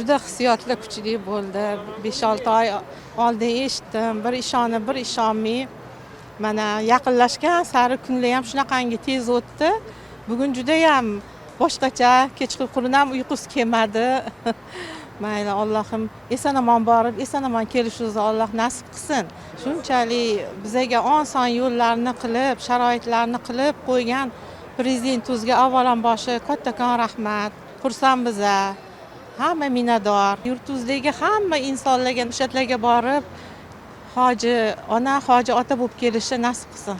juda hissiyotlar kuchli bo'ldi. 5-6 oy oldin eshitdim, bir ishonib, bir ishonmay. Mana yaqinlashgan sari kunlar ham shunaqangi tez o'tdi. Bugun juda ham boshqacha, kechqurun ham uyqusi kelmadi. Mayli, Allohim eson-omon borib, eson-omon kelishimizni Alloh nasib qilsin. Shunchalik bizga oson yo'llarni qilib, sharoitlarni qilib qo'ygan prezidentimizga avvalambor kattakon rahmat. Xursandmiz. Hamma minnatdor. Yurtimizdagi hamma insonlarga, o'shalarga borib, hoji ona, hoji ota bo'lib kelishni nasib qilsin.